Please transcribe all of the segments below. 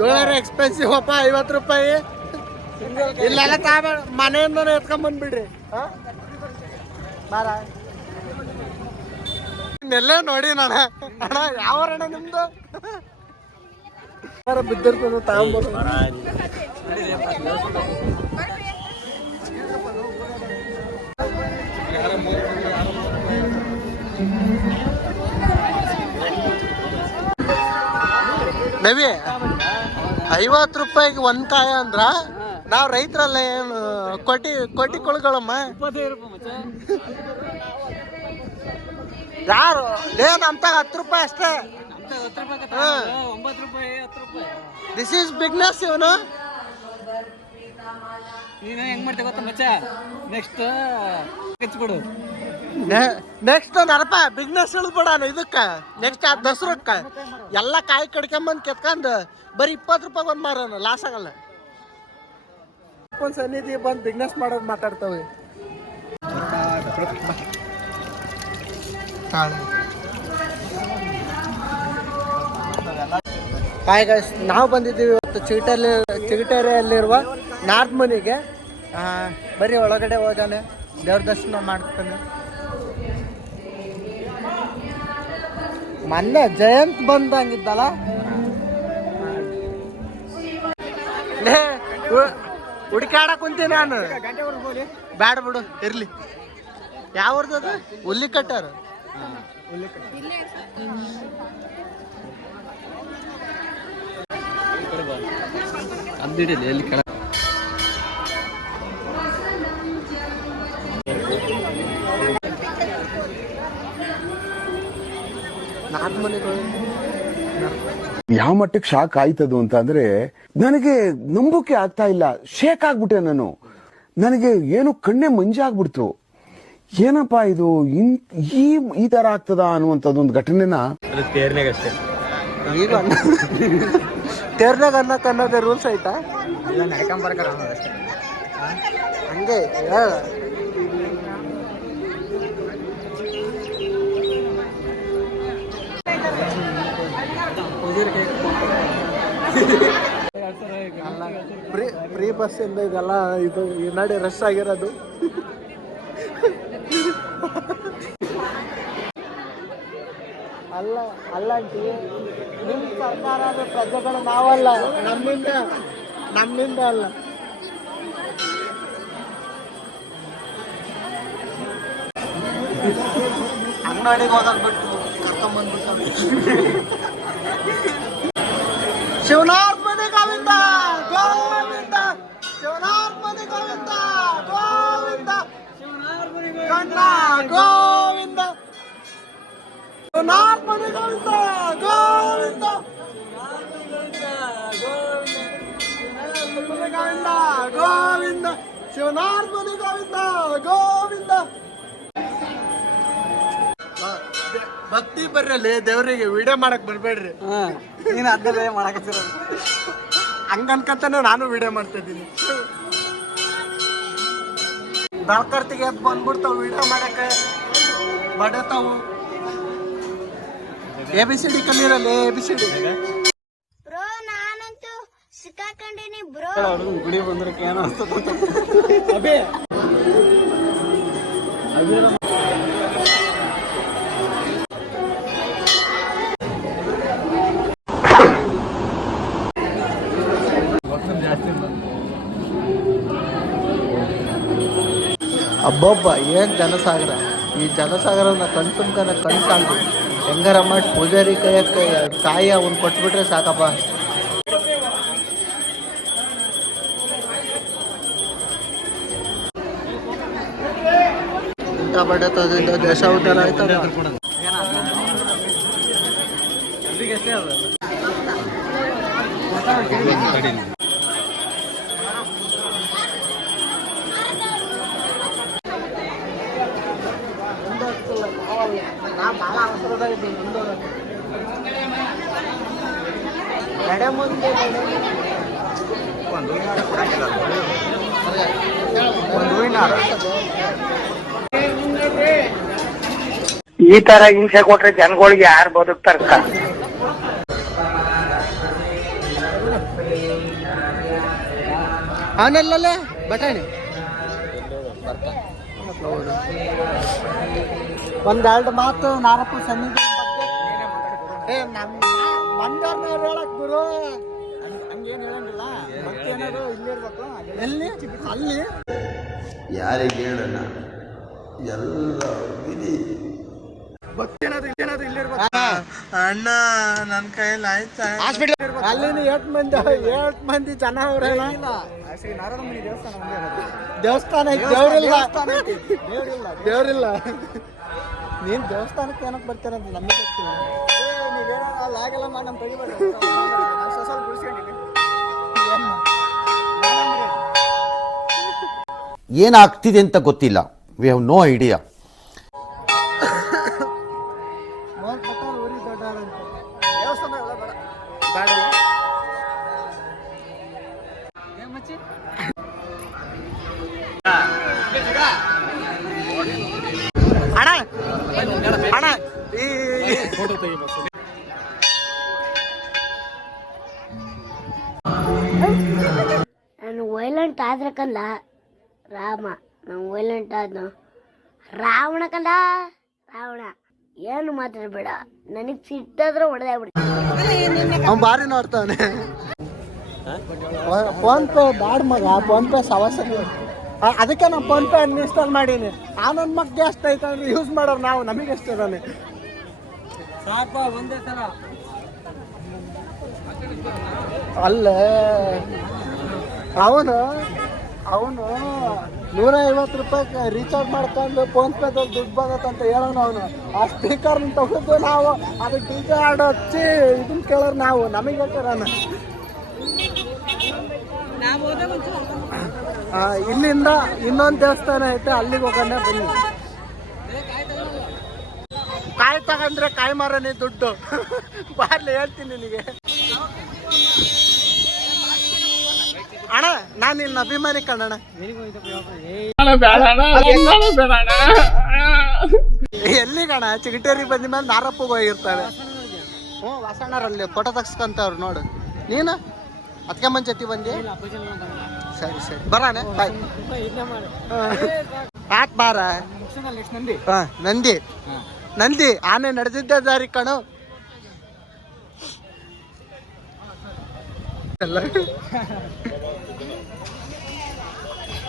ಜೋಳಾರ expensive ಅಪ್ಪ 50 ರೂಪಾಯಿ. ಇಲ್ಲೆಲ್ಲ ಮನೆಯಿಂದ ಎತ್ಕೊಂಡ್ಬಂದ್ಬಿಡ್ರಿ. ಇನ್ನೆಲ್ಲ ನೋಡಿ ನಾನು ಅಣ್ಣ ಯಾವ ಅಣ್ಣ ನಿಮ್ದು ಬಿದ್ದಿರ್ತದ ತಗೊಂಬೋದು. ನವಿ 50 ರೂಪಾಯಿಗೆ ಒಂದ್ ಕಾಯ ಅಂದ್ರ ನಾವ್ ರೈತರಲ್ಲ ಏನು ಕೋಟಿ ಕೊಳ್ಗಳಮ್ಮ. ಯಾರು ನಮ್ತ 10 ರೂಪಾಯಿ ಅಷ್ಟೇ. This is bigness. ಇವನು ನೀನು ಹೆಂಗ್ ಮಾಡ್ತೇವೆ ಗೊತ್ತ ಮಚ್ಚ. ನೆಕ್ಸ್ಟ್ ಹಚ್ಬಿಡು. ನೆಕ್ಸ್ಟ್ ನರಪ ಬಿಗ್ನೆಸ್ ಇಳ್ಬಿಡ ಇದಕ್ಕ. ನೆಕ್ಸ್ಟ್ ಆ ದಸರಕ್ಕ ಎಲ್ಲ ಕಾಯಿ ಕಡ್ಕೊಂಬಂದ್ ಕೆತ್ಕೊಂಡ್ ಬರೀ 20 ರೂಪಾಯಿ ಒಂದ್ ಮಾರೋಣ. ಲಾಸ್ ಆಗಲ್ಲ. ಒಂದ್ ಸನ್ನಿಧಿ ಬಂದ್ ಬಿಗ್ನೆಸ್ ಮಾಡೋದು ಮಾತಾಡ್ತವೆ. ಹಾಯ್ ಗೈಸ್, ನಾವು ಬಂದಿದ್ದೀವಿ ಇವತ್ತು ಚಿಗಟೇರಿಯಲ್ಲಿರುವ ನಾರ್ತ್ ಮುನಿಗೆ. ಬರೀ ಒಳಗಡೆ ಹೋದಾನೆ ದೇವ್ರ ದರ್ಶನ ಮಾಡ್ತಾನೆ. ಮೊನ್ನೆ ಜಯಂತ್ ಬಂದಂಗಿದ್ದಲ್ಲ. ಹುಡುಕಾಡಕ್ ಕುಂತೀನಿ ನಾನು. ಬ್ಯಾಡ ಬಿಡು ಇರ್ಲಿ. ಯಾವ್ದು ಅದು? ಹುಲ್ಲಿ ಕಟ್ಟಾರ. ಯಾವ ಮಟ್ಟಕ್ಕೆ ಶಾಕ್ ಆಯ್ತದು ಅಂತ ಅಂದ್ರೆ ನನಗೆ ನಂಬೋಕೆ ಆಗ್ತಾ ಇಲ್ಲ. ಶೇಕ್ ಆಗ್ಬಿಟ್ಟೆ ನಾನು. ನನಗೆ ಏನು ಕಣ್ಣೆ ಮಂಜಾಗ್ಬಿಡ್ತು. ಏನಪ್ಪಾ ಇದು ಈ ತರ ಆಗ್ತದ ಅನ್ನುವಂಥದ್ದೊಂದು ಘಟನೆನ ಈಗ ತೇರ್ನಾಗ ಅನ್ನೋದೇ ರೂಲ್ಸ್ ಐತಾ? ಹಂಗೆ ಫ್ರೀ ಬಸ್ ಇಂದ ಇದೆಲ್ಲ ಇದು ನಡಿ ರಶ್ ಆಗಿರೋದು. ಅಲ್ಲ ಆಂಟಿ, ನಿಮ್ ಸರ್ಕಾರ ಪ್ರಜೆಗಳು ನಾವಲ್ಲ. ನಮ್ಮಿಂದ ಅಲ್ಲ. ಅಂಗಡಿಗೆ ಹೋಗೋದ್ ಬಿಟ್ಟು ಕರ್ಕೊಂಬಂದ್ಬಿಟ್ಟು ಶಿವನಾರ್ಪಣೆ ಗೋವಿಂದ ಗೋವಿಂದ, ಶಿವನಾರ್ಪಣೆ ಗೋವಿಂದ ಗೋವಿಂದ, ಕಣ್ಣ ಗೋವಿಂದ, ಶಿವನಾರ್ಪಣೆ ಗೋವಿಂದ ಗೋವಿಂದ, ಗೋವಿಂದ ಗೋವಿಂದ, ಶಿವನಾರ್ಪಣೆ ಗೋವಿಂದ ಗೋವಿಂದ. ಭಕ್ತಿ ಬರ್ರಲ್ಲಿ ದೇವ್ರಿಗೆ ವಿಡಿಯೋ ಮಾಡಕ್ ಬರ್ಬೇಡ್ರಿ. ನೀನು ಅದನ್ನೇ ಮಾಡಕತ್ತಿರ. ಹಂಗ ಅನ್ಕಂತಾನೆ ನಾನು ವಿಡಿಯೋ ಮಾಡ್ತಾ ಇದ್ದೀನಿ. ದಳ್ಕರ್ತಿಗೆ ಎದ್ದು ಬಂದ್ಬಿಡ್ತಾವ ವಿಡಿಯೋ ಮಾಡಕ್ಕೆ. ಬಡತಾವು ABCD ಕಲಿಯರಲ್ಲಿ. ABCD ಬ್ರೋ ನಾನಂತೂ ಸಿಕ್ಕಾಕೊಂಡಿನಿ ಬ್ರೋ. ಗುಡಿ ಬಂದ್ರೆ ಏನೋ ಅನ್ಸ್ತದ. ಅಬ್ಬಬ್ಬ ಏನು ಜನಸಾಗರ. ಈ ಜನಸಾಗರನ ಕಣ್ತುಂಬ್ಕನ ಸಾಲ್ದು. ಹೆಂಗಾರ ಮಾಡಿ ಪೂಜಾರಿ ಕೈಯಕ್ಕೆ ಕಾಯಿ ಅವ್ನು ಕೊಟ್ಬಿಟ್ರೆ ಸಾಕಪ್ಪ. ಇಂಥ ಬಡತದಿಂದ ದೇಶ ಉದ್ಧಾರ ಆಯ್ತದ. ನಾ ಭಾಳ ಅವಸರದಾಗ ಇದ್ದೀನಿ. ನಡೆ ಮುಂದೆ ಈ ತರ ಹಿಂಸೆ ಕೊಟ್ರೆ ಜನಗಳಿಗೆ ಯಾರು ಬದುಕ್ತಾರ? ಅವನೆಲ್ಲೇ ಬಟಾಣಿ ಒಂದೆರಡು ಮಾತು ನಾರಪ್ಪ ಸನ್ನಿಧಿ ಬಗ್ಗೆ ಮಂದವ್ರನ್ನ ಹೇಳಕ್ ಗುರು ಹಂಗೇನು ಹೇಳಂಗಿಲ್ಲ ಮತ್ತೇನಾದ್ರು ಇಲ್ಲಿ ಇರ್ಬೇಕು ಎಲ್ಲಿ ಅಲ್ಲಿ ಯಾರಿಗೆ ಹೇಳೋಣ ಎಲ್ಲ ವಿಧಿ ಅಣ್ಣ ನನ್ನ ಕೈಯಲ್ಲಿ ಆಯ್ತಾ ಅಲ್ಲಿನ 8 ಮಂದಿ ಜನ ಅವ್ರಲ್ಲ ಶ್ರೀ ನಾರಾಯಣಮುನಿ ದೇವಸ್ಥಾನ ದೇವಸ್ಥಾನ ದೇವ್ರಿಲ್ಲ ನೀನ್ ದೇವಸ್ಥಾನಕ್ಕೆ ಏನಕ್ಕೆ ಬರ್ತೀರಂತ ನಮಗೆ ಗೊತ್ತಿಲ್ಲ. ನೀವೇನೋ ಆಗಲ್ಲ ಮಾಡಿ ನಮ್ಮ ತೆಗಿಬೇಡಿ ಸ್ವಲ್ಪ ಬಿಡಿಸ್ಕೊಂಡಿದ್ದೀನಿ. ಏನಾಗ್ತಿದೆ ಅಂತ ಗೊತ್ತಿಲ್ಲ. We have no idea. ದೇವಸ್ಥಾನ ಎಲ್ಲ ಬೇಡ. ಏನ್ ಮಚ್ಚಿ? ಅಣ್ಣ ಈ ಫೋಟೋ ತೆಗಿಬೇಕು. ನಾನು ವೈಲೆಂಟ್ ಆದ್ರೆ ಕಂದ ರಾಮ, ನಾನು ವೈಲೆಂಟ್ ಆದ್ನು ರಾವಣ ಕಂದ ರಾವಣ. ಏನು ಮಾತಾಡ್ಬೇಡ, ನನಗೆ ಸಿಟ್ಟಾದ್ರೆ ಹೊಡೆದೇ ಬಿಡಿ. ಅವ್ನು ಬಾರಿ ನೋಡ್ತಾವನೆ. ಫೋನ್ ಪೇ ಬ್ಯಾಡ್ ಮಗ, ಫೋನ್ ಪೇ ಸವಾಸ. ಅದಕ್ಕೆ ನಾವು ಫೋನ್ ಪೇ ಅನ್ಇನ್ಸ್ಟಾಲ್ ಮಾಡೀನಿ. ಆನೊಂದು ಮಗ್ಗೆ ಅಷ್ಟು ಐತಂದ್ರೆ ಯೂಸ್ ಮಾಡೋರು ನಾವು, ನಮಗೆ ಎಷ್ಟು ಇದಾನೆ ಸಾಕ ಒಂದೇ ತರ. ಅಲ್ಲೇ ಅವನು 150 ರೂಪಾಯಿ ರೀಚಾರ್ಜ್ ಮಾಡ್ಕೊಂಡು ಫೋನ್ ಪೇದಾಗ ದುಡ್ಡು ಬಂದತ್ತಂತ ಹೇಳೋಣ. ಅವನು ಆ ಸ್ಪೀಕರ್ನ ತಗೊಂಡು ನಾವು ಅದಕ್ಕೆ ಡಿಜೆ ಹಾಡು ಹಚ್ಚಿ ಇದನ್ನ ಕೇಳೋರು ನಾವು, ನಮಗೆ ಹೇಳ್ತಾರ. ಇಲ್ಲಿಂದ ಇನ್ನೊಂದು ದೇವಸ್ಥಾನ ಐತೆ, ಅಲ್ಲಿಗೆ ಹೋಗೋಣ ಬನ್ನಿ. ಕಾಯಿ ತಗೊಂಡ್ರೆ ಕಾಯಿ ಮಾರನೇ ದುಡ್ಡು. ಬಾರ್ಲಿ ಹೇಳ್ತೀನಿ ನಿನಗೆ. ಅಣ್ಣ ನಾನು ನಿನ್ನ ಅಭಿಮಾನಿ ಕಣಣ್ಣ. ಎಲ್ಲಿಗಣ ಚಿಗಟೇರಿ ಬಂದ ಮೇಲೆ ನಾರಪ್ಪಗೆ ಹೋಗಿರ್ತಾರೆ. ಹ್ಞೂ ವಾಸಣ್ಣರಲ್ಲಿ ಫೋಟೋ ತಗ್ಸ್ಕೊಂತವ್ರು ನೋಡು. ನೀನು ಅದಕ್ಕೆ ಮುಂಚೆತಿ ಬಂದಿ? ಸರಿ ಬರಾನೆ ಬಾಯ್. ಯಾಕೆ ಬಾರ? ನಂದಿ ಆನೆ ನಡೆದಿದ್ದೆ ದಾರಿ ಕಣು.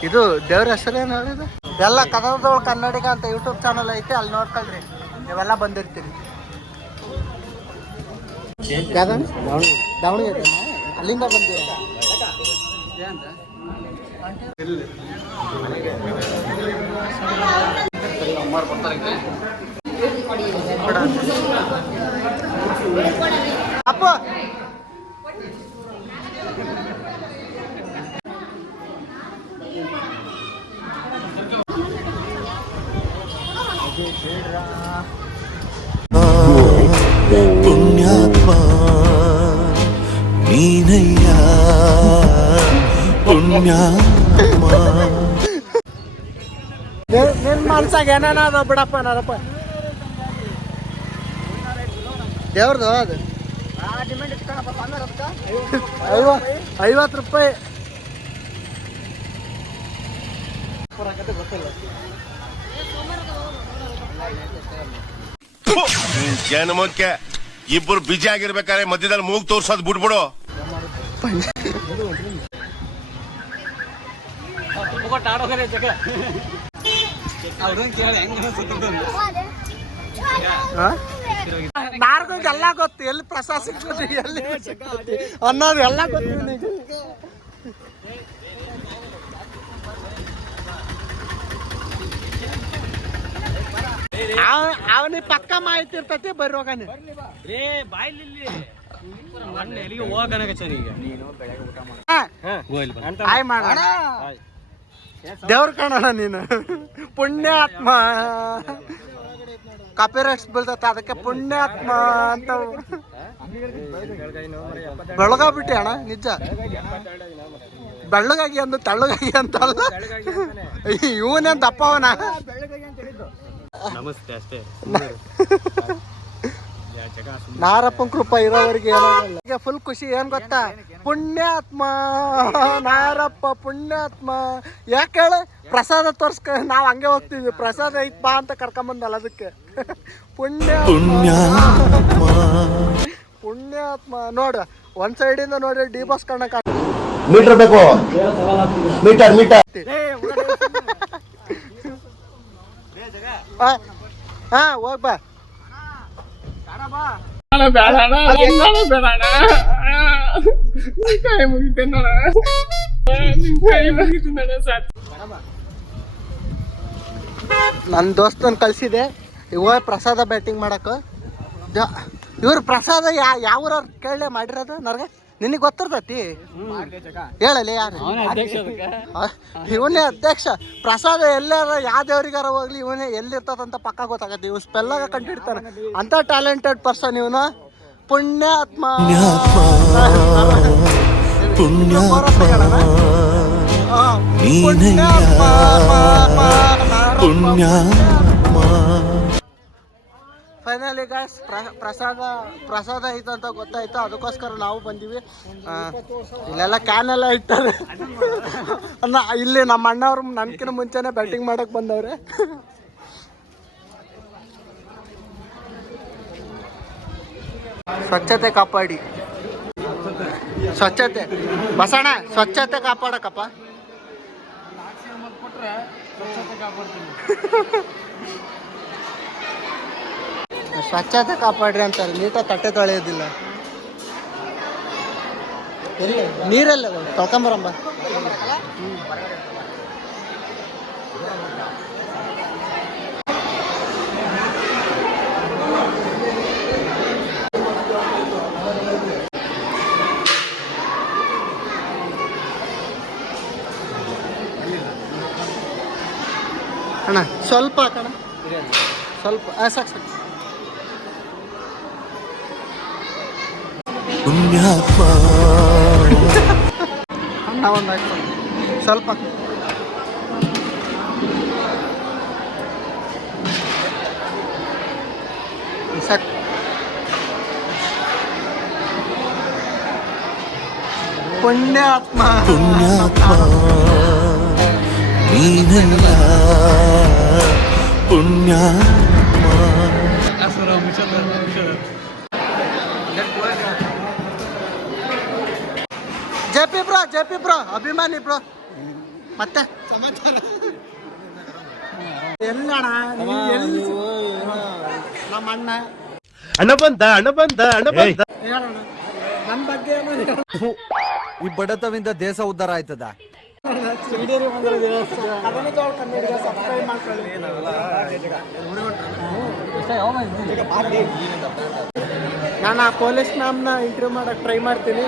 ಇದು ದೇವ್ರ ಹೆಸರೇನು ಹೇಳಿದ? ಎಲ್ಲ ಕನ್ನಡದೊಳ ಕನ್ನಡಿಗ ಅಂತ ಯೂಟ್ಯೂಬ್ ಚಾನಲ್ ಐತೆ, ಅಲ್ಲಿ ನೋಡ್ಕೊಳ್ರಿ, ನೀವೆಲ್ಲ ಬಂದಿರ್ತೀರಿ. ದಾವಣಗೆರೆ ಅಲ್ಲಿಂದ ಬಂದಿರ? ಅಪ್ಪ ಪುಣ್ಯಾತ್ಮ ನೀನಯ್ಯ ಪುಣ್ಯಾತ್ಮ. ನಿನ್ ಮನ್ಸಾಗ ಏನೇನಾದ ಬಿಡಪ್ಪ ನಾರಪ್ಪ. ದೇವ್ರದು ಅದು 50 ರೂಪಾಯಿ. ಜನಮಕ್ಕೆ ಇಬ್ಬರು ಬಿಜಿ ಆಗಿರ್ಬೇಕಾದ್ರೆ ಮಧ್ಯದಲ್ಲಿ ಮೂಗ್ ತೋರ್ಸೋದ್ ಬಿಡ್ಬಿಡು. ಆಡೋಗರೆ ಜಗ ಅವ್ರನ್ನ ಕೇಳಿ ಹೆಂಗ ನಾರ್ಗೂ ಎಲ್ಲ ಗೊತ್ತು, ಎಲ್ಲಿ ಪ್ರಸಾದ ಸಿಗ್ತದೆ ಎಲ್ಲಿ ಅನ್ನೋದು ಎಲ್ಲ ಗೊತ್ತು ನಿನಗೆ. ಅವನಿಗೆ ಪಕ್ಕ ಮಾಹಿತಿ ಇರ್ತೈತಿ. ಬರ್ರಿ ಹೋಗಾನೆ. ಹಾಯ್ ಮಾಡೋಣ. ದೇವ್ರ ಕಾಣೋಣ ನೀನು. ಪುಣ್ಯಾತ್ಮ ಕಾಪಿರೈಟ್ಸ್ ಬೀಳ್ತೈತೆ, ಅದಕ್ಕೆ ಪುಣ್ಯಾತ್ಮ ಅಂತ ಬೆಳಗಾಗ್ಬಿಟ್ಟೆ ಅಣ್ಣ. ನಿಜ ಬೆಳ್ಳಗಾಗಿ ಅಂದು ತಳ್ಳಗಾಗಿ ಅಂತಲ್ಲ, ಇವನೇನ್ ದಪ್ಪವನ. ನಮಸ್ತೆ ಅಷ್ಟೇ. ನಾರಪ್ಪನ ಕೃಪಾ ಇರೋವರೆಗೆ ಏನೋ ಫುಲ್ ಖುಷಿ. ಏನ್ ಗೊತ್ತಾ, ಪುಣ್ಯಾತ್ಮ ನಾರಪ್ಪ ಪುಣ್ಯಾತ್ಮ. ಯಾಕೆ ಹೇಳ, ಪ್ರಸಾದ ತೋರ್ಸ್ಕ ನಾವು ಹಂಗೆ ಹೋಗ್ತಿದ್ವಿ, ಪ್ರಸಾದ ಐತ್ ಬಾ ಅಂತ ಕರ್ಕೊಂಬಂದಲ್ಲ ಅದಕ್ಕೆ. ಪುಣ್ಯಾತ್ಮ ಪುಣ್ಯಾತ್ಮ ನೋಡ, ಒಂದ್ ಸೈಡಿಂದ ನೋಡಿ ಡಿ ಬಾಸ್ ಕಣ್ಣಕ ಮೀಟರ್ ಬೇಕು, ಮೀಟರ್ ಮೀಟರ್. ಹಾ ಹೋಗ್ ಬಾ. ನನ್ನ ದೋಸ್ತನ್ ಕಳ್ಸಿದೆ ಇವಾಗ ಪ್ರಸಾದ ಬ್ಯಾಟಿಂಗ್ ಮಾಡಕ. ಇವ್ರ ಪ್ರಸಾದ ಯಾವ ಕೇಳಲೆ ಮಾಡಿರೋದು ನರ್ಗ ನಿನಗೆ ಗೊತ್ತಿರ್ತೈತಿ? ಹೇಳಲಿ ಯಾರು ಇವನೇ ಅಧ್ಯಕ್ಷ. ಪ್ರಸಾದ ಎಲ್ಲಾರ ಯಾವ ದೇವ್ರಿಗಾರ ಹೋಗ್ಲಿ ಇವನೇ ಎಲ್ಲಿರ್ತದಂತ ಪಕ್ಕ ಗೊತ್ತಾಗತ್ತೆ. ಇವ್ ಸ್ಪೆಲ್ಲಾಗ ಕಂಡಿಡ್ತಾನೆ, ಅಂತ ಟ್ಯಾಲೆಂಟೆಡ್ ಪರ್ಸನ್ ಇವನು. ಪುಣ್ಯಾತ್ಮ ಫೈನಲಿ ಗಾಯ್ಸ್ ಪ್ರಸಾದ ಐತೆ ಅಂತ ಗೊತ್ತಾಯ್ತು, ಅದಕ್ಕೋಸ್ಕರ ನಾವು ಬಂದೀವಿ. ಇಲ್ಲೆಲ್ಲ ಕ್ಯಾನ್ ಎಲ್ಲ ಇಟ್ಟಾರೆ. ಇಲ್ಲಿ ನಮ್ಮ ಅಣ್ಣವ್ರು ನನ್ಕಿನ ಮುಂಚೆನೆ ಬ್ಯಾಟಿಂಗ್ ಮಾಡಕ್ ಬಂದವ್ರೆ. ಸ್ವಚ್ಛತೆ ಕಾಪಾಡಿ, ಸ್ವಚ್ಛತೆ ಬಸಣ್ಣ, ಸ್ವಚ್ಛತೆ ಕಾಪಾಡಕಪ್ಪ. ಸ್ವಚ್ಛತೆ ಕಾಪಾಡ್ರಿ ಅಂತಾರೆ, ನೀಟಾಗಿ ತಟ್ಟೆ ತೊಳೆಯೋದಿಲ್ಲ. ಎಲ್ಲಿ ನೀರೆಲ್ಲ ತೊಳ್ಕೊಂಬರಂಬ. ಅಣ್ಣ ಸ್ವಲ್ಪ ಹಾಕಣ, ಸ್ವಲ್ಪ ಸಾಕು ಸಾಕು. ಅನ್ನ ಒಂದು ಹಾಕಿ ಸ್ವಲ್ಪ ಸಾಕು. ಪುಣ್ಯಾತ್ಮ ನೀನಲ್ಲ ಪುಣ್ಯಾತ್ಮ. ಜೆ ಪಿ ಬ್ರೋ ಅಭಿಮಾನಿ ಬ್ರೋ. ಮತ್ತೆ ಎಲ್ಲಣ್ಣ ನಮ್ಮ ಅಣ್ಣ ಅಣ್ಣ ಬಂದ ಹೇಳೋಣ ನಮ್ಮ ಬಗ್ಗೆ. ಈ ಬಡತವಿಂದ ದೇಶ ಉದ್ಧಾರ ಆಯ್ತದ. ನಾನು ಆ ಪೊಲೀಸ್ ಮ್ಯಾಮ್ನ ಇಂಟರ್ವ್ಯೂ ಮಾಡಕ್ ಟ್ರೈ ಮಾಡ್ತೀನಿ.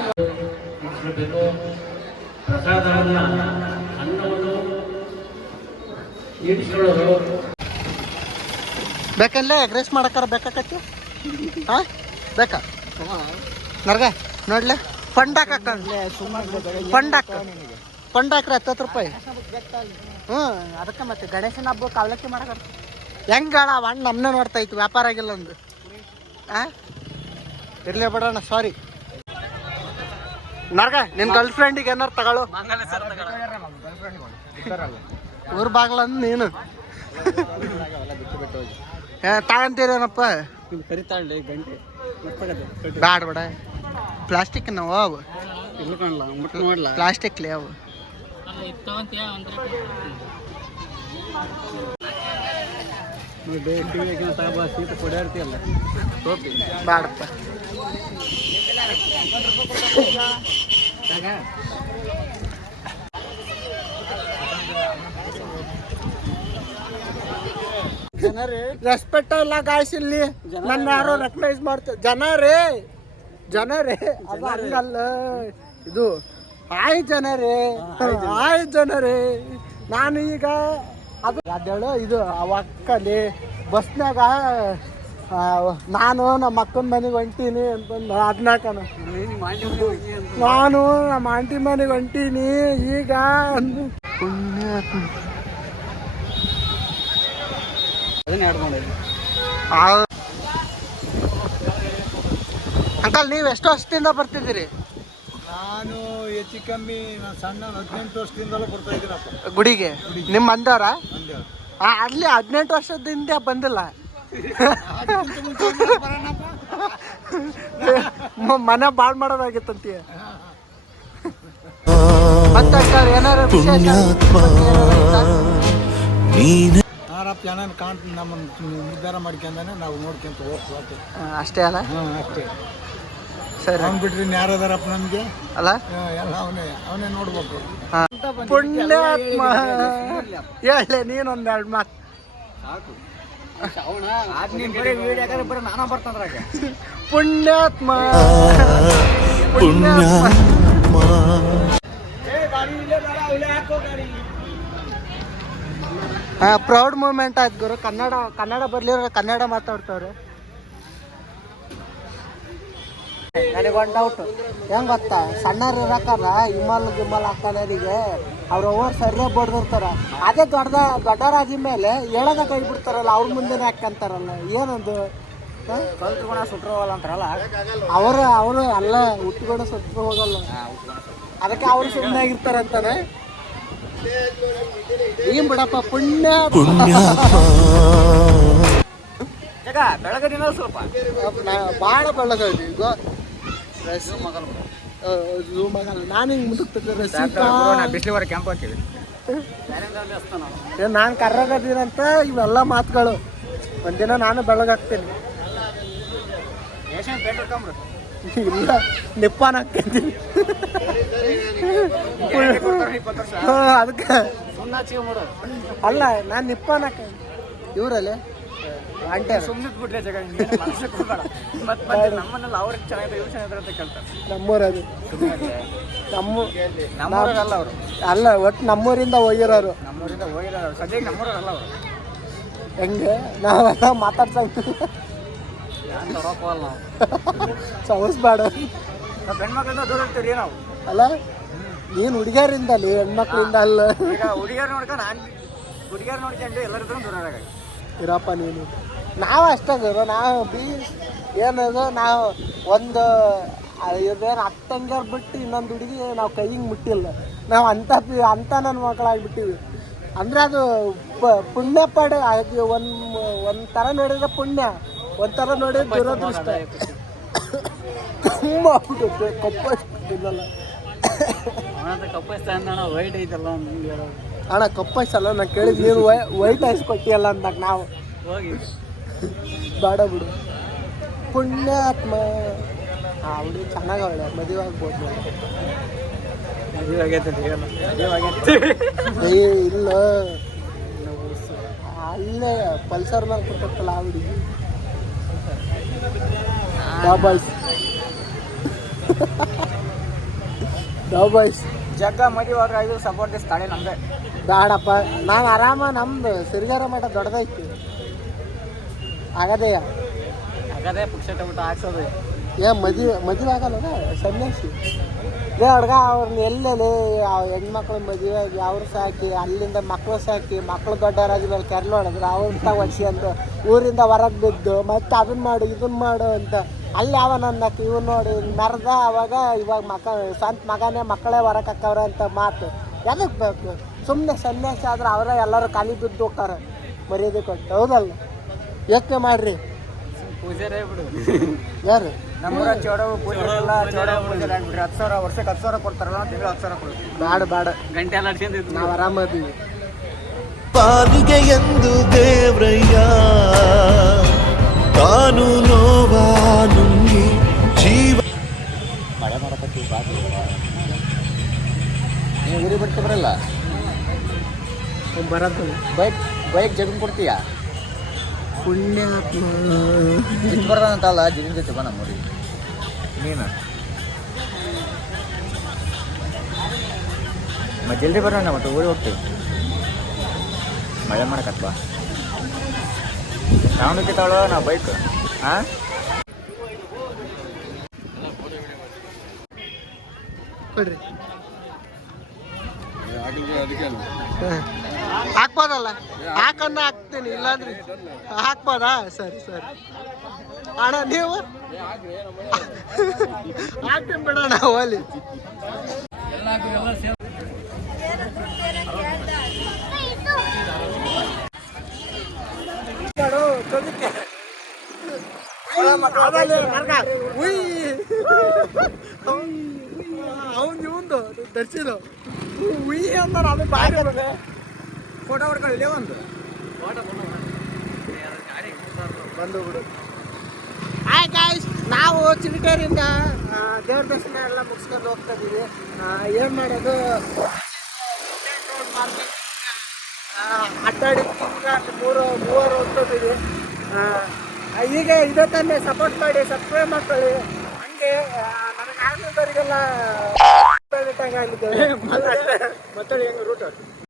ಬೇಕಲ್ಲೇ ಎಗ್ರೆಸ್ ಮಾಡಕ್ಕಾರ ಬೇಕಾಕತ್ತಿ? ಹಾ ಬೇಕಾ ನರ್ಗ ನೋಡ್ಲೆ ಫಂಡ್ ಹಾಕ, ಫಂಡ್ ಹಾಕ್ರಿ 10 ರೂಪಾಯಿ. ಅದಕ್ಕೆ ಮತ್ತೆ ಗಣೇಶನ ಹಬ್ಬಕ್ಕೆ ಅವಲಕ್ಕಿ ಮಾಡಕ ಹೆಂಗಣ ಹಣ್ಣು ನಮ್ಮನ್ನ ನೋಡ್ತಾ ಇತ್ತು, ವ್ಯಾಪಾರ ಆಗಿಲ್ಲ ಒಂದು. ಇರ್ಲಿ ಬಿಡೋಣ, ಸಾರಿ. ನರ್ಗ ನಿನ್ ಗರ್ಲ್ ಫ್ರೆಂಡಿಗೆ ಏನಾರು ತಗೊಳ್ಳು. ಊರ್ ಬಾಗ್ಲಂದ್ ನೀನು ತಗಂತೀರೇನಪ್ಪ? ಬ್ಯಾಡ ಬೇಡ, ಪ್ಲಾಸ್ಟಿಕ್ ನಾವು ಅವು ಪ್ಲಾಸ್ಟಿಕ್ಲಿ ಅವು. ಬ್ಯಾಡಪ್ಪ. ರೆಸ್ಪೆಕ್ಟ್ ಇಲ್ಲ ಗಾಯ್ಸ್, ಇಲ್ಲಿ ನನ್ನ ಯಾರೋ ರೆಕಗ್ನೈಸ್ ಮಾಡ್ತಾರೆ. ಜನರೇ ಅದು ಹಂಗಲ್ಲ ಇದು. ಹಾಯ್ ಜನರೇ ನಾನು ಈಗ ಅದು ಅದೇಳು ಇದು ಅವಕ್ಕಲ್ಲಿ ಬಸ್ನಾಗ ನಾನು ನಮ್ಮ ಅಕ್ಕನ ಮನೆಗೆ ಹೊಂಟೀನಿ ಅಂತಂದು ಅದ್ನಾಕನ ನಾನು ನಮ್ಮ ಆಂಟಿ ಮನೆಗೆ ಹೊಂಟೀನಿ ಈಗ ಅಂಕಲ್ ನೀವು ಎಷ್ಟು ವರ್ಷದಿಂದ ಬರ್ತಿದ್ದೀರಿ? ನಾನು ಹೆಚ್ಚು ಕಮ್ಮಿ ನಾನು ಸಣ್ಣ 18 ವರ್ಷದಿಂದಲೂ ಬರ್ತಾ ಇದ್ದೀನಪ್ಪ ಗುಡಿಗೆ ನಿಮ್ಮ ಅಂದವ್ರ ಅಂದೆ ಅಲ್ಲಿ 18 ವರ್ಷದಿಂದ ಬಂದಿಲ್ಲ. ಮನೆ ಬಾಳ್ ಮಾಡೋದಾಗಿತ್ತಂತೀಯ. ಮತ್ತೆ ಏನಾರು ವಿಶೇಷ ಯಾರಪ್ಪ ಏನೇನು ಕಾಣ್ತೀನಿ ನಮ್ಮನ್ನು ನಿರ್ಧಾರ ಮಾಡ್ಕೊಂಡಾನೆ ನಾವು ನೋಡ್ಕೊಂತ ಹೋಗ್ತೀವಿ ಅಷ್ಟೇ ಅಲ್ಲ? ಅಷ್ಟೇ. ಸರಿ. ಅವ್ನು ಬಿಟ್ರೆ ಯಾರದಾರಪ್ಪ ನಮಗೆ ಅಲ್ಲ? ಎಲ್ಲ ಅವನೇ ನೋಡ್ಬೇಕು. ಪುಣ್ಯಾತ್ಮ ಹೇಳಿ ನೀನೊಂದ್ 2 ಮಾತು. ನಾನಾ ಬರ್ತಂದ್ರಾಗ ಪುಣ್ಯಾತ್ಮ ಪ್ರೌಡ್ ಮೂಮೆಂಟ್ ಆಯ್ತು ಗುರು. ಕನ್ನಡ ಬರ್ಲಿರೋ ಕನ್ನಡ ಮಾತಾಡ್ತವ್ರೆ. ನನಗೊಂದು ಡೌಟ್ ಹೆಂಗ್ ಗೊತ್ತಾ, ಸಣ್ಣವ್ರು ಇರಕ್ಕಾರ ಗಿಮ್ಮಲ್ ಹಾಕೋರಿಗೆ ಅವ್ರ ಓವರ್ ಸರಿಯಾಗಿ ಬಡ್ದಿರ್ತಾರ. ಅದೇ ದೊಡ್ಡವರಾಗಿ ಮೇಲೆ ಹೇಳೋದ ಕೈ ಬಿಡ್ತಾರಲ್ಲ, ಅವ್ರ ಮುಂದೆನೇ ಹಾಕಂತಾರಲ್ಲ, ಏನದು ಕಲ್ತ್ಕೊಣ ಸುಟ್ರೋವಲ್ಲ ಅಂತಾರಲ್ಲ, ಅವರು ಅಲ್ಲ ಹುಟ್ಟುಗೂಡ ಸುಟ್ಟು ಹೋಗಲ್ಲ, ಅದಕ್ಕೆ ಅವ್ರು ಸುಮ್ಮನೆ ಆಗಿರ್ತಾರಂತಾನೆ. ಏನ್ ಬಿಡಪ್ಪ ಪುಣ್ಯ ಬೆಳಗದಿನ ಸ್ವಲ್ಪ ಭಾಳ ಬೆಳಗೈತಿ. ನಾನು ಹಿಂಗೆ ಮುಂದಕ್ಕೆ ಬಿಸಿಲಿವರೆ ಕ್ಯಾಂಪ್ ಹಾಕಿವಿ. ನಾನು ಕರ್ರಾಗದೀನಂತ ಇವೆಲ್ಲ ಮಾತುಗಳು. ಒಂದಿನ ನಾನು ಬೆಳಗಾಗ್ತೀನಿ. ಇಲ್ಲ ನಿಪ್ಪಾನ ಹಾಕ್ತೀನಿ. ಅದಕ್ಕೆ ಅಲ್ಲ ನಾನು ನಿಪ್ಪಾನ ಹಾಕ ಇವರಲ್ಲಿ ಅಂಟೆ ಸುಮ್ಮನೆ ಜಗ ನಮ್ಮನ್ನೆಲ್ಲ ಅವ್ರಿಗೆ ಚೆನ್ನಾಗಿದೆ ಇವ್ರು ಚೆನ್ನಾಗಿದ್ರೆ ಅಂತ ಕೇಳ್ತಾರೆ. ನಮ್ಮೂರದು ನಮ್ಮೂರಲ್ಲ ಅವರು ಅಲ್ಲ, ಒಟ್ಟು ನಮ್ಮೂರಿಂದ ಹೋಗಿರೋರು. ನಮ್ಮೂರಿಂದ ಹೋಗಿರೋರು ಸದ್ಯಕ್ಕೆ ನಮ್ಮೂರಲ್ಲ ಅವರು. ಹೆಂಗೆ ನಾವೆಲ್ಲ ಮಾತಾಡ್ಸಂಗ ಸವಸ್ಬೇಡ. ಹೆಣ್ಮಕ್ಳಿಂದ ದೂರ ಇರ್ತೀರಿ ನಾವು ಅಲ್ಲ, ನೀನು ಹುಡುಗಿಯರಿಂದಲೇ ಹೆಣ್ಮಕ್ಳಿಂದ ಅಲ್ಲ. ಈಗ ಹುಡುಗಿಯರು ನೋಡ್ಕೊಂಡು ಹುಡುಗಿಯರು ನೋಡ್ಕೊಂಡು ಎಲ್ಲರಿಗೂ ದೂರ ಇರಪ್ಪ ನೀನು. ನಾವು ಅಷ್ಟೇ ಗುರು. ನಾವು ಏನದು, ನಾವು ಒಂದು ಇದೇನು ಹತ್ತಂಗ್ಯಾರು ಬಿಟ್ಟು ಇನ್ನೊಂದು ಹುಡುಗಿ ನಾವು ಕೈಗೆ ಮುಟ್ಟಿಲ್ಲ. ನಾವು ಅಂಥ ನನ್ನ ಮಕ್ಕಳಾಗ್ಬಿಟ್ಟಿವಿ. ಅಂದರೆ ಅದು ಪುಣ್ಯ ಪಡೆ ಒಂದು ಥರ ನೋಡಿದ್ರೆ ಪುಣ್ಯ, ಒಂಥರ ನೋಡಿದ್ರೆ ದುರದೃಷ್ಟ. ತುಂಬ ಆಗ್ಬಿಡುತ್ತೆ. ಕಪ್ಪಲ್ಲ ವೈಟ್ ಐತಲ್ಲ ಅಣ್ಣ, ಕಪ್ಪೈಸಲ್ಲ. ನಾನು ಕೇಳಿದ್ ನೀನು ವೈಟ್ ಐಸ್ ಕೊಟ್ಟಿಯಲ್ಲ ಅಂದಾಗ ನಾವು ಹೋಗಿ ಬೇಡ ಬಿಡು. ಪುಣ್ಯಾತ್ಮ ಹುಡುಗಿ ಚೆನ್ನಾಗಿ ಅವಳೆ, ಮದುವೆ ಆಗ್ಬೋದು. ಇಲ್ಲ ಅಲ್ಲೇ ಪಲ್ಸರ್ ಮೇಲೆ ಕೊಟ್ಟಲ್ಲ ಆ ಹುಡುಗಿ. ಡಬಲ್ಸ್ ಜಗ್ಗ ಮದುವೆ ಇದು ಸಪೋರ್ಟ್ ಸ್ಥಳ ನಮ್ದೆ. ಬೇಡಪ್ಪ, ನಾನು ಆರಾಮ. ನಮ್ದು ಸಿರಿಗಾರ ಮಠ ದೊಡ್ಡದೈತಿ. ಆಗದೇ ಪುಕ್ಷಟ ಊಟ ಹಾಕ್ಸೋದು. ಮದುವೆ ಆಗಲ್ಲ ಸನ್ಯಾಸಿ ಹುಡ್ಗ. ಅವ್ರನ್ನ ಎಲ್ಲೆಲ್ಲಿ ಹೆಣ್ಮಕ್ಳು ಮದುವೆ ಆಗಿ ಅವ್ರು ಸಾಕಿ, ಅಲ್ಲಿಂದ ಮಕ್ಕಳು ಸಾಕಿ, ಮಕ್ಕಳು ದೊಡ್ಡವರಾಗಿ ಮೇಲೆ ಕೆರ್ಲು ಹೊಡೆದ್ರು ಅವ್ರಂತ ವರ್ಷಿ ಅಂತ ಊರಿಂದ ಹೊರಗೆ ಬಿದ್ದು ಮತ್ತೆ ಅದನ್ನ ಮಾಡು ಇದನ್ನ ಮಾಡು ಅಂತ ಅಲ್ಲಿ ಯಾವ ನನ್ನ ಇವ್ನು ನೋಡಿ ಮೆರೆದ. ಅವಾಗ ಇವಾಗ ಸ್ವಂತ ಮಗನೇ ಮಕ್ಕಳೇ ಹೊರಗೆ ಹಾಕವ್ರೆ ಅಂತ ಮಾತು ಎದಕ್ಕೆ ಬೇಕು? ಸುಮ್ಮನೆ ಸನ್ಯಾಸಿ ಆದ್ರೆ ಅವರೇ ಎಲ್ಲರೂ ಖಾಲಿ ಬಿದ್ದು ಹೋಗ್ತಾರೆ ಮರ್ಯಾದೆ ಕೊಟ್ಟು. ಹೌದಲ್ಲ? ಯೋಚನೆ ಮಾಡ್ರಿ. ಪೂಜಾರೇ ಬಿಡು. ಯಾರು ನಮ್ಮೂರ ಚೌಡವು ಪೂಜೆ ಎಲ್ಲ ಚೌಡವು ಪೂಜೆ ಆಗ್ಬಿಟ್ರಿ. 10,000 ವರ್ಷಕ್ಕೆ 10,000 ಕೊಡ್ತಾರಲ್ಲ, ತಿಂಗಳು 10,000 ಕೊಡ್ತೀವಿ. ಬೇಡ ಗಂಟೆ ಎಲ್ಲ ಅಡ್ಸ್ಕೊಂಡಿದ್ದು ನಾವು ಆರಾಮದೀವಿ. ಪಾಲಿಗೆ ಎಂದು ದೇವ್ರಯ್ಯ ತಾನು ನೋವಾ ನುಂಗಿ ಜೀವ ಮಳೆ ಮಾಡಕತ್ತಿ. ನೀವು ಊರಿಗೆ ಬಿಟ್ಟು ಬರಲ್ಲ, ಬರೋದು ಬೈಕ್ ಜಗನ್ ಕೊಡ್ತೀಯ. ಪುಣ್ಯಾತ್ಮ ಜಿತ್ ಬರೋದಂತಲ್ಲ, ಜಿಗಿನ ಜೊತೆ ಬಾ ನಮ್ಮೂರಿಗೆ ನೀನು. ಮತ್ತೆ ಜಲ್ದಿ ಬರೋಣ, ಮತ್ತೆ ಊರಿಗೆ ಹೋಗ್ತೀವಿ. ಮಳೆ ಮಾಡಕತ್ವಾ ನಾವು ತಗೊಳ್ಳೋ ನಾವು ಬೈಕ್. ಹಾಂ ಕೊಡ್ರಿ. ಹಾಕ್ಬೋದಲ್ಲ? ಹಾಕನ್ನ ಹಾಕ್ತೀನಿ, ಇಲ್ಲಾಂದ್ರೆ ಹಾಕ್ಬೋದಾ? ಸರಿ ಸರಿ ಅಣ್ಣ, ನೀವು ಹಾಕ್ತೀನಿ ಬಿಡೋಣ ಹೋಲಿ. ಅವನ್ ಇವಂದು ದರ್ಶನ ಉಯ್ ಅಂತಾರ, ಅದು ಬಾರಿ ಫೋಟೋ ಹೊಡ್ಕೊಳ್ಳಿ ಒಂದು ಬಂದು ಬಿಡು. ಹಾಯ್ ಗಾಯ್ಸ್, ನಾವು ಚಿಲಿಟೇರಿಯಿಂದ ದೇವ್ರ ದರ್ಶನ ಎಲ್ಲ ಮುಗಿಸ್ಕೊಂಡು ಹೋಗ್ತಾ ಇದೀವಿ. ಏನು ಮಾಡೋದು, ಅಡ್ಡಾಡಿ ಮೂವರು ಹೋಗ್ತಿದ್ದೀವಿ. ಹೀಗೆ ಇದೇ ತಾನೇ ಸಪೋರ್ಟ್ ಮಾಡಿ, ಸಬ್ಸ್ಕ್ರೈಬ್ ಮಾಡ್ಕೊಳ್ಳಿ. ಹಂಗೆ ನನಗೆ ಆಗಲಿದ್ದವರಿಗೆಲ್ಲ ಮತ್ತೆ ಹೆಂಗೆ ರೂಟ್